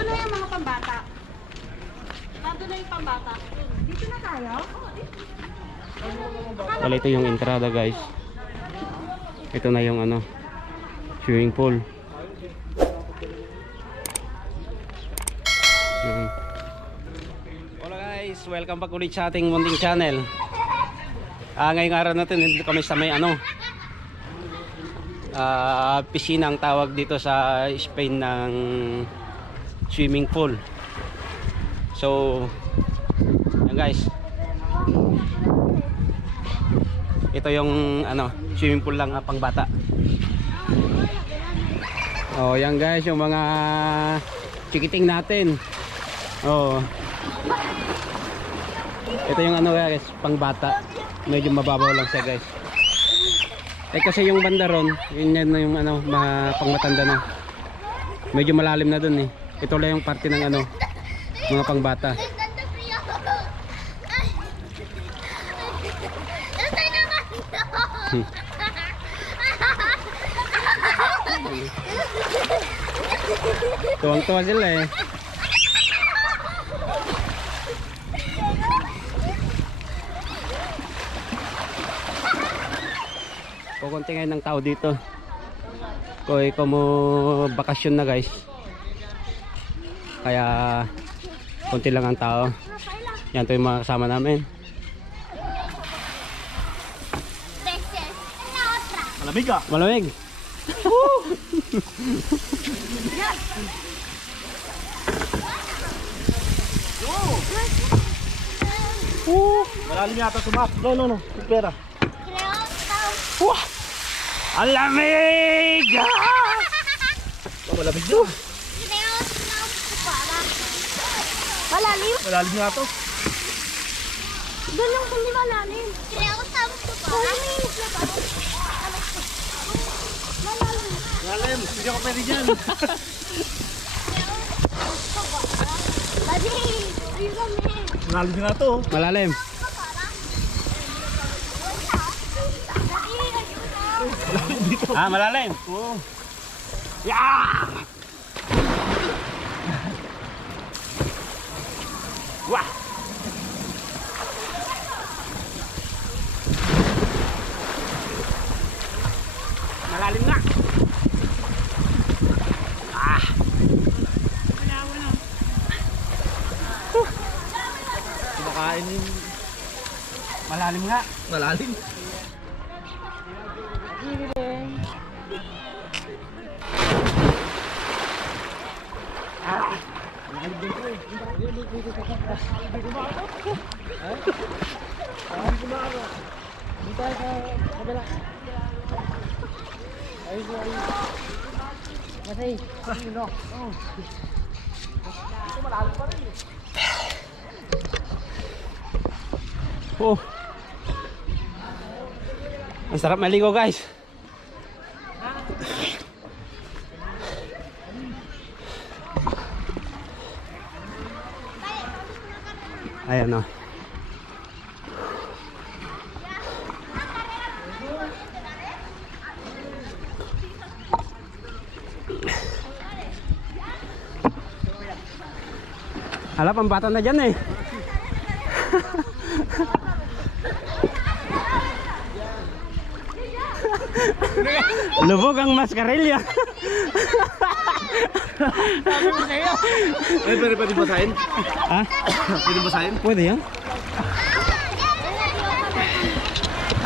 Doon na yung mga pambata. Nandun na yung pambata. Dito na tayo? Wala, ito yung entrada guys. Ito na yung ano, swimming pool. Hola guys, welcome back ulit sa ating munting channel. Ngayong araw natin dito kami sa may ano, piscina ang tawag dito sa Spain ng swimming pool. So yan guys, ito yung ano, swimming pool lang pang bata. Oh, yan guys yung mga chikiting natin. Oh, ito yung ano guys, pang bata. Medyo mababaw lang siya guys. Kasi yung banda ron, yun yan na yung ano, pang matanda na. Medyo malalim na dun eh. Ito lang yung parte ng ano, mga pang bata. Tuwang-tuwa sila eh. Kukunti ngayon ng tao dito. Kung bakasyon na guys, kaya kunti lang ang tao. Yan, ito yung mga kasama namin. Malamig ah. Malamig. Malalim yata sumak. No. Pera. Wah! Ang lamig! Malamig daw. Malalim? Malalim nga to. Doon yung hindi malalim. Malalim. Hindi ako pwede dyan. Malalim nga to. Malalim. Malalim. Oo. Yeah! Wah! Malalim na. Kumakain yung Malalim nga. malalim. Oh. Ang sarap maligo guys. Ayan o. Hala, pambata na dyan eh. Lubog ang mascarilya. Pwede basahin? Ha? Pwede basahin? Pwede yan?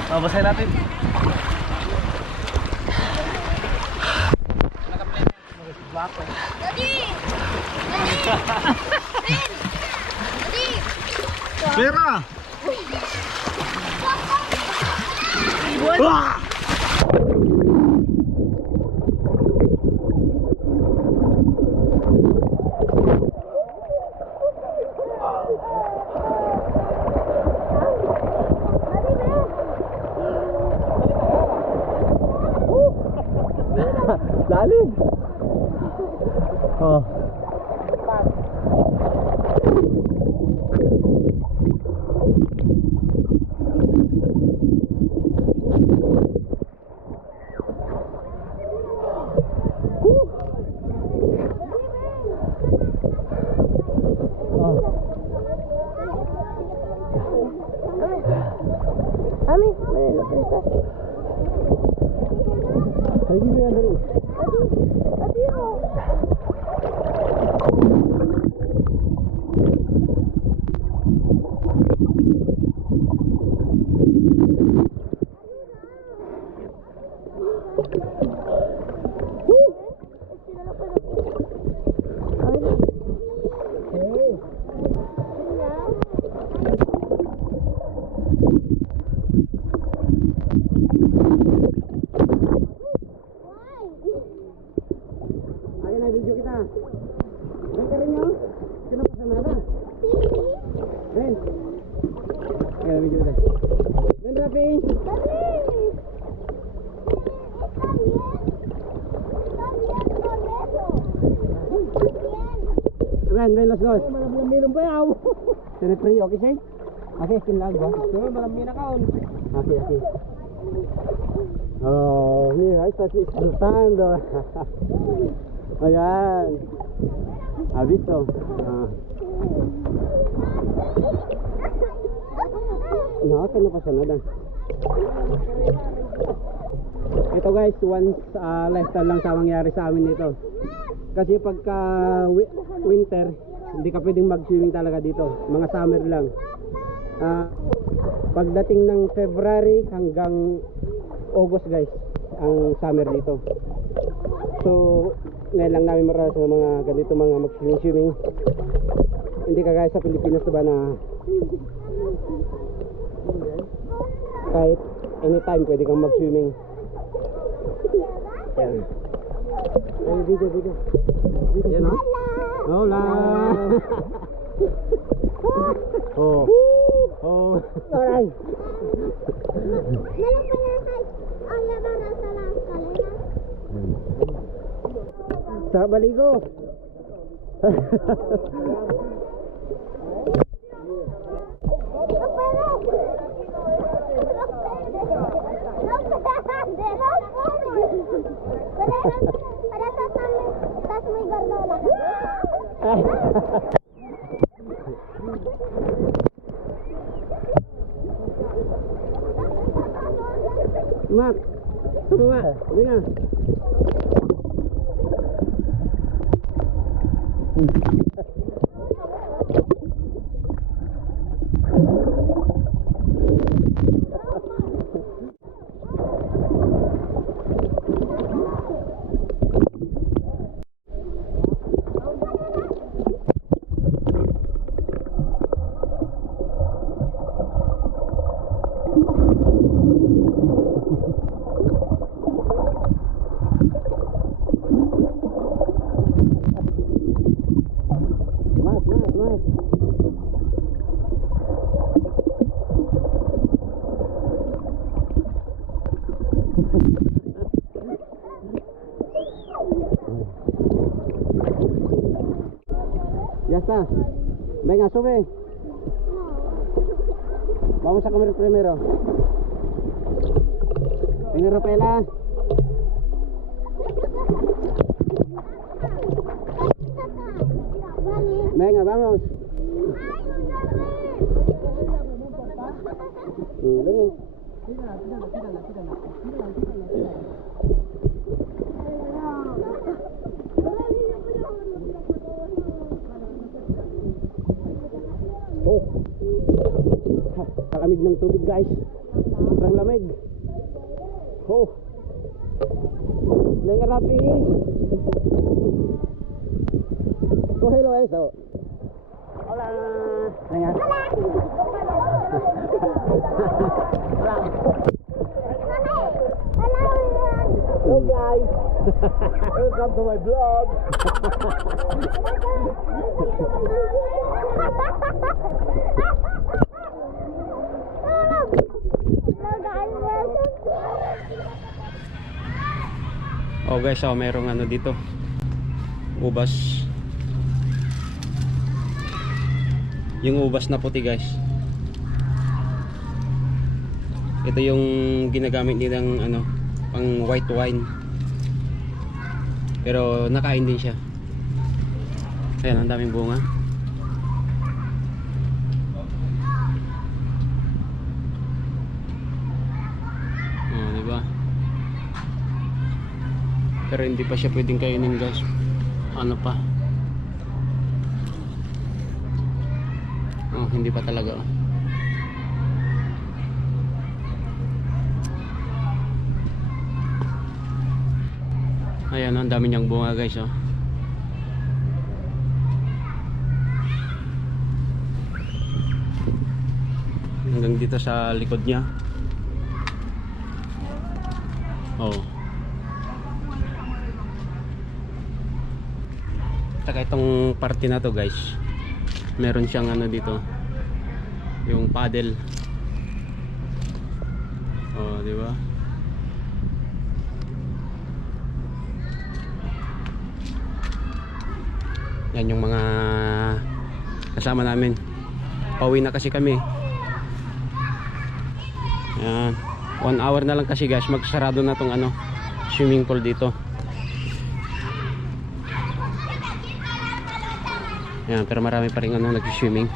Basahin natin. Pera! Wah! Lalim. Oh. ka rin nyo? Sino pa sa nada? Ren. Ayan, video ulit. Ren, Rafi. Ren, los. Malam minum pa yaw. Sino free, okay siya? Okay, kinlag ba? Malam minakaon. Okay. Oh, mira, está disfrutando. Ayan. ¿Has visto? Ah. No, que no pasa nada. Ito guys, once lifestyle lang sa mangyari sa amin nito. Kasi pagka winter, hindi ka pwedeng mag-swimming talaga dito. Mga summer lang. Pagdating ng February hanggang August guys, ang summer dito. So, ngayon lang namin maranas ng mga ganito mga mag-swimming. Hindi ka guys sa Pilipinas diba na kahit anytime pwede kang mag-swimming. Yan. Ay, video. Yan o. Hola! Oh. Alright. Sa baligo. Mat, coba, venga. Ya está. Venga, sube. Vamos a comer primero. Venga, Ropela. Venga, vamos. Venga. Oh, kalamig ng tubig guys. Sobrang lamig. Oh, Venga, Rafi. Cógelo eso. Hola. Venga. Hola. Hello guys. Welcome to my vlog. Oh guys, oh, merong ano dito. Ubas. Yung ubas na puti guys. Ito yung ginagamit nilang ano, pang white wine. Pero nakain din siya. Ayan, ang daming bunga. Oh, diba? Pero hindi pa siya pwedeng kainin guys. Ano pa? Oh, hindi pa talaga. Oh. Ayan, ang dami niyang bunga guys, oh. Hanggang dito sa likod niya. Oh. Tsaka itong party na to guys, meron siyang ano dito, yung paddle. Oh, di ba? Yan yung mga kasama namin. Pauwi na kasi kami. Yan. 1 hour na lang kasi guys, magsarado na tong ano, swimming pool dito. Yan, pero marami pa rin ano nag-swimming.